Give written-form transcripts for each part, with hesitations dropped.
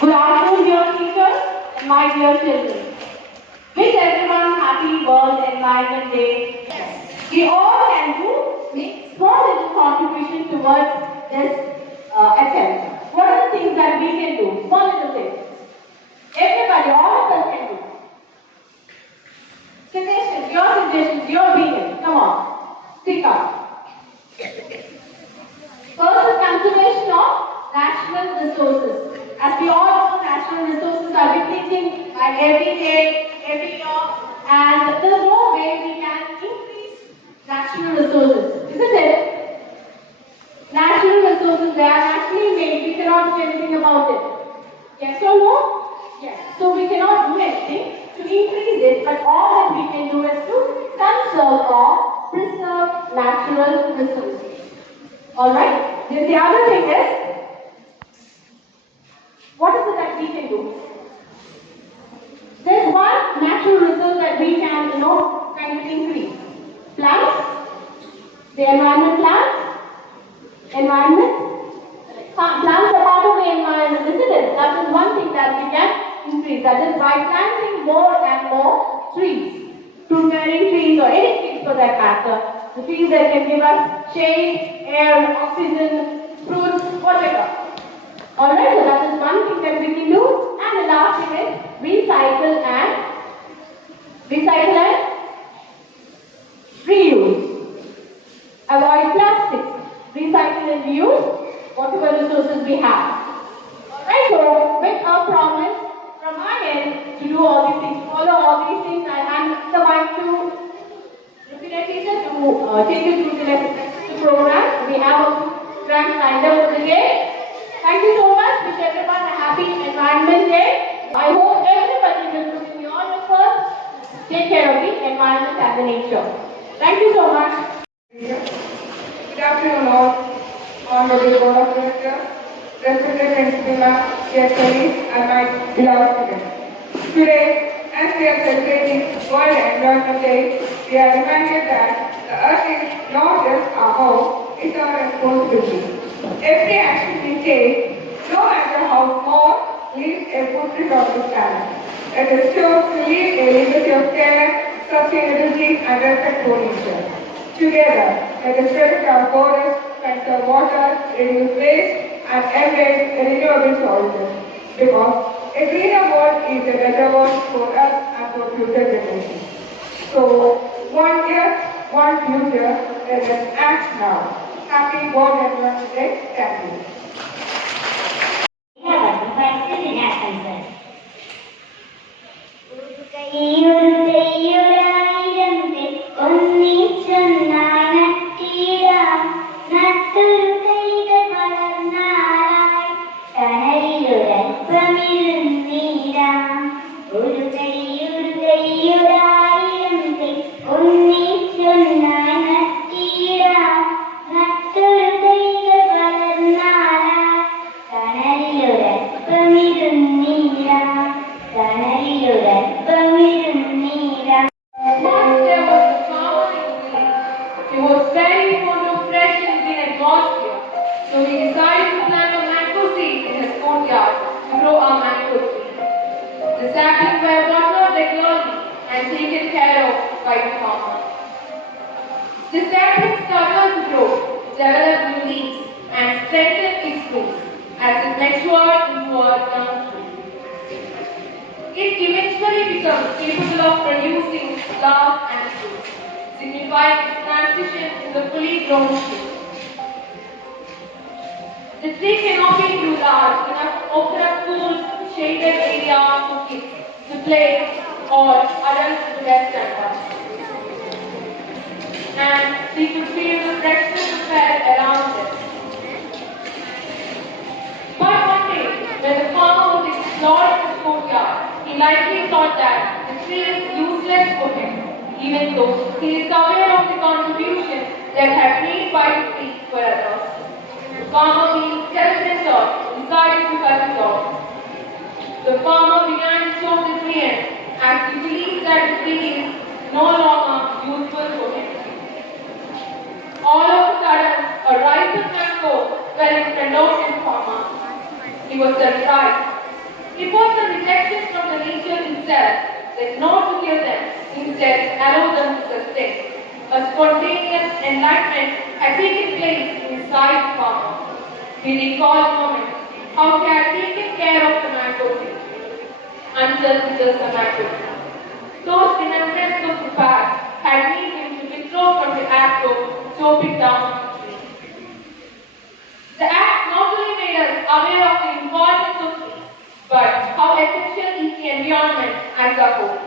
Good afternoon, dear teachers and my dear children. Wish everyone happy World Environment Day. We all can make small little contribution towards this attempt. What are the things that we can do? Small little things. Everybody, all of us can do. Suggestions, your opinion. Come on, speak up. First is conservation of natural resources. As we all know, natural resources are depleting by every day, every year, and there's no way we can increase natural resources, isn't it? Natural resources, they are naturally made. We cannot do anything about it. Yes or no? Yes. So we cannot do anything to increase it, but all that we can do is to conserve or preserve natural resources. Alright? Then the other thing is, what is it that we can do? There's one natural resource that we can, kind of increase. Plants. The environment plants. Environment. Plants are part of the environment, isn't it? That is one thing that we can increase. That is by planting more and more trees. Fruit-bearing trees or any trees for that matter. The trees that can give us shade, air, oxygen, fruits, whatever. Alright, so that is one thing that we can do. And the last thing is recycle and reuse. Avoid plastic. Recycle and reuse whatever resources we have. Alright, so with a promise from my end to do all these things, follow all these things, I hand the mic to Rupina teacher to take you through the program. We have a program lined up for the day. Thank you so much. Wish everyone a happy Environment Day. I hope everybody will put in your efforts. Take care of the environment and the nature. Thank you so much. Good afternoon all. Honorable Board of Directors, respected principal, dear colleagues, and my beloved students. Today, as we are celebrating World Environment Day, we are reminded that the earth is not just our home, it's our responsibility. Every action we take, no matter how small, leaves a footprint on this planet. It is chose to leave a legacy of care, sustainability, and respect for nature. Together, let us protect our forests, conserve water, reduce waste, and embrace renewable sources. Because a greener world is a better world for us and for future generations. So, one earth, one future, let us act now. Happy World Environment Day. Thank you. The sapling started to grow, develop new leaves, and strengthen its roots as it matured into a young tree. It eventually becomes capable of producing flowers and fruits, signifying its transition to the fully grown tree. The tree canopy grew large enough to open up cool, shaded area for kids to play or adults to rest and watch. And we could feel the freshness of air around them. But one day, when the farmer was exploring his courtyard, he likely thought that the tree is useless for him, even though he is aware of the contribution that had made by the tree for others. The farmer, being self-centered, decided to cut it off. The farmer began to choke the tree end, as he believed that the tree is no longer useful for him. All of a sudden, a ripe mango fell in front of the farmer. He was surprised. It was a rejection from the nature itself that not to kill them, instead allow them to sustain. A spontaneous enlightenment had taken place inside the farmer. He recalled moments how he had taken care of the mango tree until it was a mango tree. Those remembrances of the past had made him to withdraw from the act of chopping down the tree. The act not only made us aware of the importance of trees, but how essential is the environment as a whole.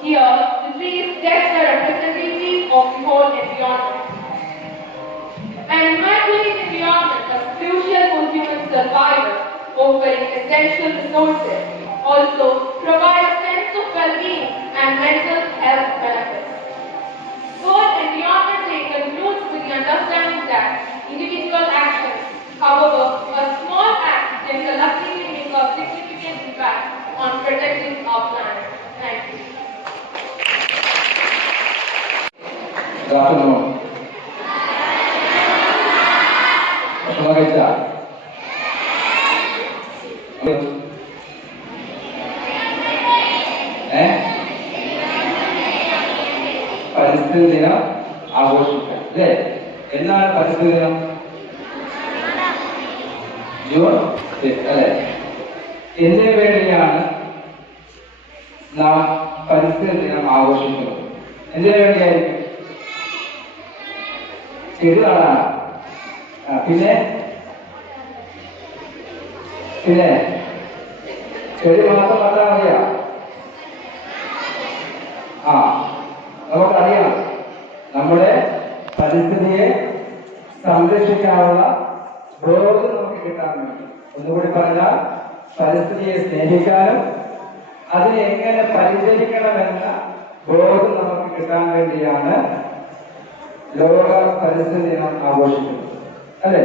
Here, the tree is just a representative of the whole environment. An immaculate environment is crucial for human survival, offering essential resources, also provide a sense of well-being and mental health benefits. World Environment Day concludes with the understanding that individual actions, however, a small act can collectively make a significant impact on protecting our planet. Thank you. Good afternoon. ഭക്ഷണം കഴിച്ചാ? പരിസ്ഥിതി ദിനം ആഘോഷിക്കാം അല്ലേ? എന്നാണ് പരിസ്ഥിതി ദിനം? June 6 അല്ലേ? എന്തിനു വേണ്ടിയാണ് നാം പരിസ്ഥിതി ദിനം ആഘോഷിക്കുന്നത്? എന്തിനു വേണ്ടിയായിരിക്കും? ചെടി നടാനാണ്. പിന്നെ ചെടി മാത്രം നട്ടാൽ മതിയാ? നമുക്കറിയാം നമ്മുടെ പരിസ്ഥിതിയെ സംരക്ഷിക്കാനുള്ള ബോധം നമുക്ക് കിട്ടാൻ വേണ്ടി, ഒന്നുകൂടി പറഞ്ഞാൽ പരിസ്ഥിതിയെ സ്നേഹിക്കാനും അതിനെ എങ്ങനെ പരിചരിക്കണമെന്ന ബോധം നമുക്ക് കിട്ടാൻ വേണ്ടിയാണ് ലോക പരിസ്ഥിതി ദിനം ആഘോഷിക്കുന്നത് അല്ലേ?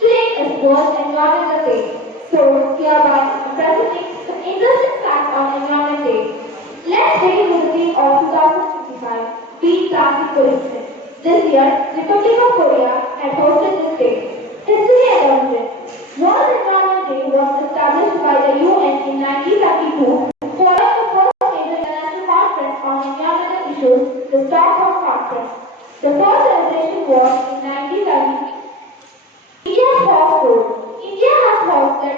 Today is World Environmental Day, so hereby presenting some interesting facts on Environment Day. Let's begin with the theme of 2055, Beat Plastic Pollution. This year, Republic of Korea had hosted this day. History and origin. World Environment Day was established by the UN in 1932, following the first major international conference on environmental issues, the Stockholm Conference. The first celebration was in 1990. India's host role. India has hosted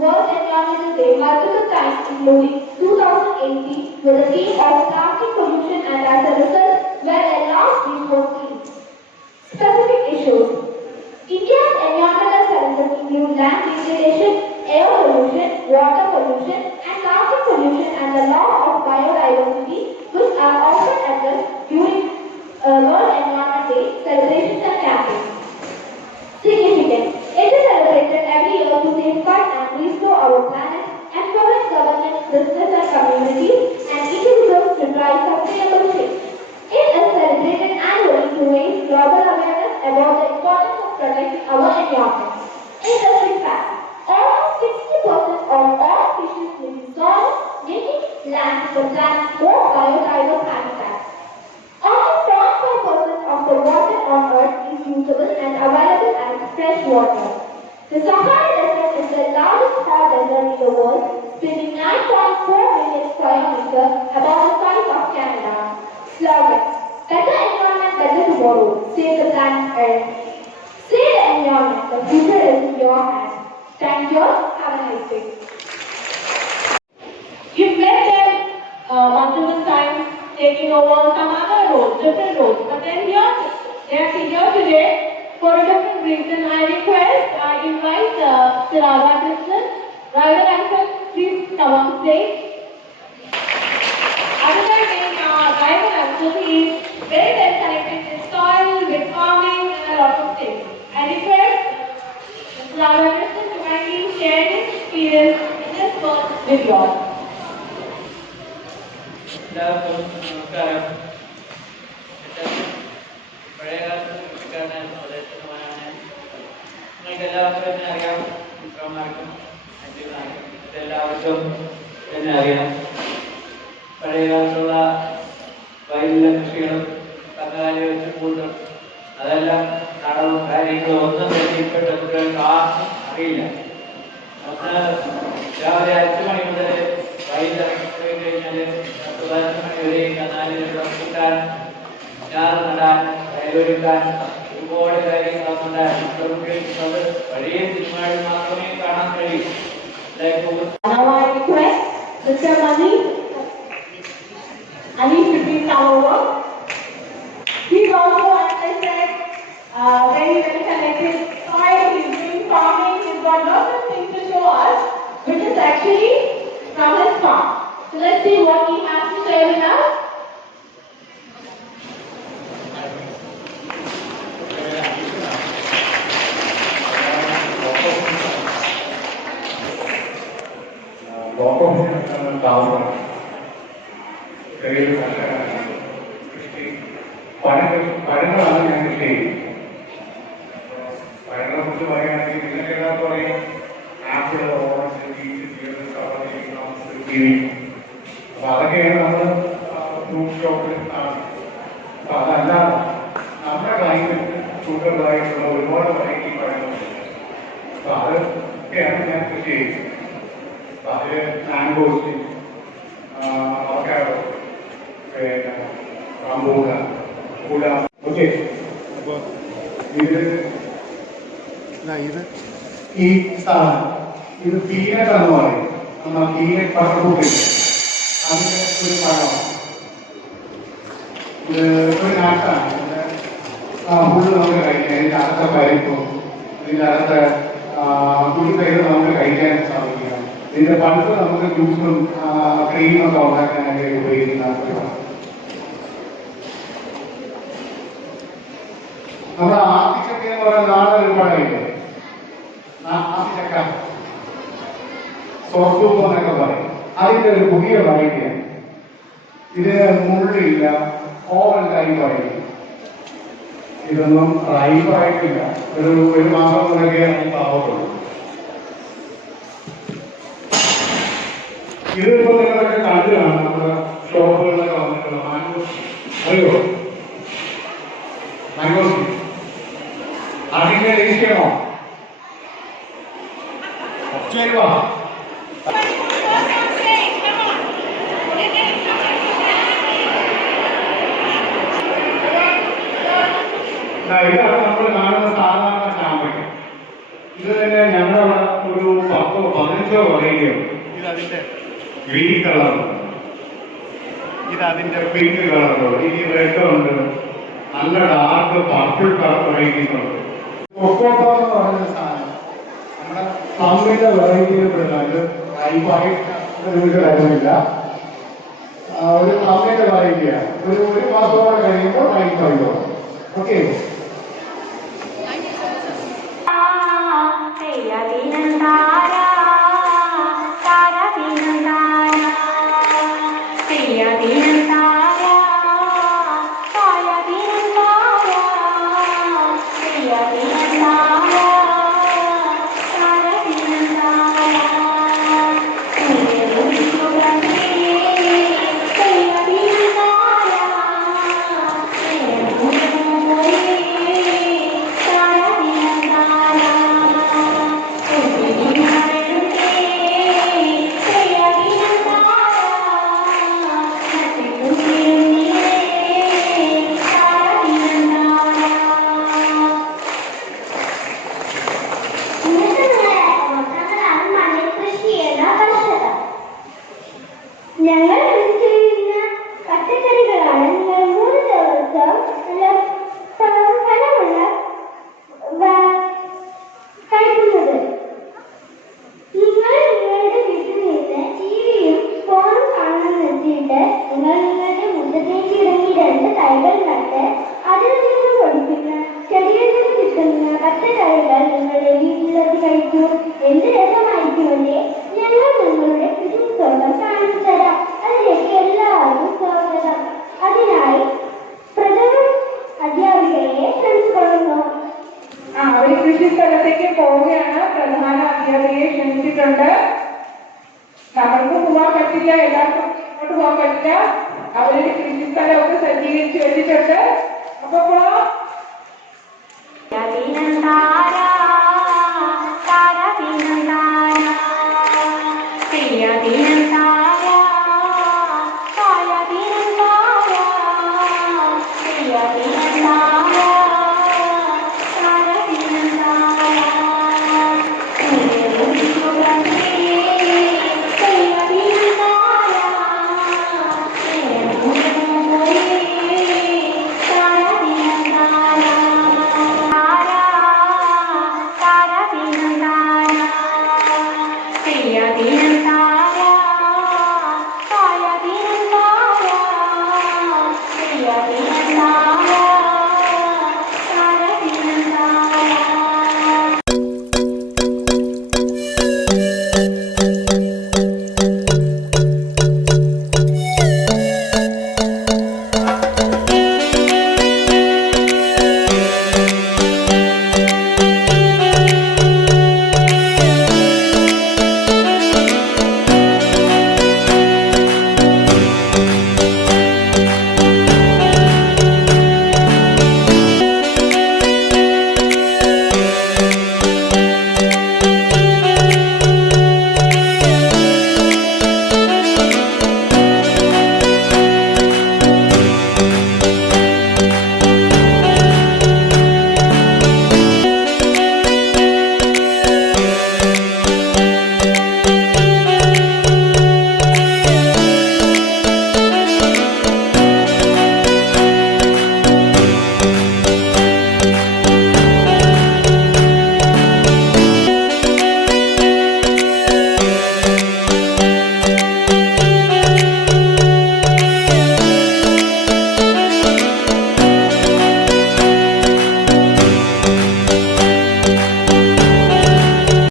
World Environmental Day multiple times, including 2018 with the theme of plastic pollution, and as a result, where a large list was seen. Specific issues. India's environmental challenges include land degradation, air pollution, water pollution, and plastic pollution, and the loss of biodiversity, which are often addressed during World Environment Day celebrations and campaigns. Significance. It is celebrated every year to safeguard and restore our planet, empowering government, business and communities, and individuals to drive sustainable change. It is celebrated annually to raise global awareness about the importance of protecting our environment. Interesting fact. Almost 60% of all species live in soil, making land the planet's most biodiverse habitat. Only 0.5% of the water on Earth is usable and available as fresh water. The Sahara Desert is the largest hot desert in the world, spanning 9.4 million square meters, about the size Slogan. Better environment, better tomorrow. Save the planet Earth. Save the environment. The future is in your hands. Thank you. Have a nice day. You've met them multiple times, taking over some other roles, different roles. But then here, they are here today for a different reason. I invite Radha Krishnan. Radha Uncle, please come on stage. Other than being Radha Uncle, he is very well connected with soil, with farming, and a lot of things. I request Radha Krishnan to kindly share his experience in this work with you all. എല്ലാവർക്കും നമസ്കാരം. പഴയകാലത്ത് കൃഷിക്കാരനായിരുന്നു, പ്രദേശത്ത് മനാണ്. നിങ്ങൾക്ക് എല്ലാവർക്കും എന്നെ അറിയാം, മിത്രന്മാർക്കും അഞ്ചുമാർക്കും ഇതെല്ലാവർക്കും എന്നെ അറിയാം. പഴയകാലത്തുള്ള വയലിലെ കൃഷികളും കന്നുകാലി വെച്ച് കൂട്ടും അതെല്ലാം നടവും കാര്യങ്ങളും ഒന്നും തന്നെ ഇപ്പോഴത്തെ കുട്ടികൾക്ക് ആർക്കും അറിയില്ല. അന്ന് രാവിലെ 5 മണി മുതൽ വൈകിട്ടിറങ്ങി പോയി കഴിഞ്ഞാൽ 10-15 മണി വരെ കന്നാലിൽ വെള്ളം കിട്ടാൻ, ഞാറ് നടാൻ, വയലൊരുക്കാൻ ഒരുപാട് കാര്യങ്ങളുണ്ടായിരുന്നു. പഴയ സിനിമകളിൽ മാത്രമേ കാണാൻ കഴിയൂ. Now I request Mr. Ali to please come over. He's also, as I said, very well connected. Soil, he's doing farming, he's got lots of things to show us, which is actually from his farm. So let's see what he has to share with us. പഴങ്ങളാണ് ഞാൻ കൃഷി ചെയ്യുന്നത്. പഴങ്ങളെ കുറിച്ച് പറയുകയാണെങ്കിൽ ഇതിനൊക്കെ എല്ലാവർക്കും പറയും apple, orange, peach, kiwi. അപ്പൊ അതൊക്കെയാണ് നമ്മൾ ഫ്രൂട്ട് ഷോപ്പിൽ കാണുന്നത്. അപ്പൊ അതല്ലാതെ നമ്മുടെ ക്ലൈമറ്റ് സൂട്ടബിളായിട്ടുള്ള ഒരുപാട് വെറൈറ്റി പഴങ്ങളുണ്ട്. അപ്പൊ അതൊക്കെയാണ് ഞാൻ കൃഷി ചെയ്യുന്നത്. അപ്പൊ അതില് മാംഗോസ്, അവക്കാഡോ, പിന്നെ റംബൂട്ടാൻ, കൂട. ഓക്കെ, അപ്പൊ ഇത് ഈ സാധനം ഇത് പീനട്ട് എന്ന് പറയും. നമ്മൾ പീനട്ട് ബട്ടർ ഫ്രൂട്ട് അതിന്റെ ഒരു പഴമാണ്. ഇത് ഒരു നാട്ടാണ്. ഫുള്ള് നമുക്ക് കഴിക്കാം. ഇതിന്റെ അകത്തെ പരിപ്പും ഇതിന്റെ അകത്തെ കുടിപ്പേര് നമുക്ക് കഴിക്കാൻ സാധിക്കുക. ഇതിന്റെ പൾപ്പ് നമുക്ക് ജ്യൂസും ക്രീമൊക്കെ ഉണ്ടാക്കാനായിട്ട് ഉപയോഗിക്കുന്ന ഒരു നമ്മുടെ ആത്തിച്ചക്ക എന്ന് പറയുന്ന നാളെ ഒരു പഴമില്ലേ, ആത്തിച്ചക്ക, സോർസൂപ്പ് എന്നൊക്കെ പറയും. അതിന്റെ ഒരു പുതിയ വെറൈറ്റിയാണ്. ഇതിന് മുള്ളില്ല, ഓവൽക്കായി പറയും. ഇതൊന്നും റൈപ്പായിട്ടില്ല. ഒരു മാസം കൊണ്ടൊക്കെ നമുക്ക് ആവുള്ളൂ. ഇതിപ്പോ നിങ്ങളൊക്കെ കണ്ടുകാണ് നമ്മുടെ ഷോപ്പുകളിലൊക്കെ വന്നിട്ടുള്ള മാംഗോസ്. അറിയോ മാംഗോസ്? അതിന്റെ രജിസ്റ്ററോ ചേരുവാ. ഇതാണ് നമ്മൾ കാണുന്ന സാധാരണ ചാമ്പയ്ക്ക. ഇത് തന്നെ ഞങ്ങളുടെ ഒരു 10-15 വെറൈറ്റിയുണ്ട്. ഇതതിന്റെ ഗ്രീൻ കളറുണ്ട്, ഇതതിന്റെ പിങ്ക് കളറുണ്ട്, ഇനി റെഡ് ഉണ്ട്, നല്ല ഡാർക്ക് പർപ്പിൾ കളർ വെറൈറ്റീസ് ഉണ്ട്. കൊക്കോട്ടോ എന്ന് പറയുന്ന സാധനം നമ്മുടെ പ്ലമ്മിന്റെ വെറൈറ്റിയിൽ പെടുന്നത്. റൈപ്പായിട്ട് ഒരു കാര്യമില്ല, ഒരു പ്ലമ്മിന്റെ വെറൈറ്റിയാണ്. ഒരു മാസത്തോടെ കഴിയുമ്പോൾ റൈപ്പായി പോകും. Okay, Thank you. അവരൊരു കൃഷിസ്ഥലമൊക്കെ സജ്ജീകരിച്ച് വെച്ചിട്ടുണ്ട്. അപ്പൊ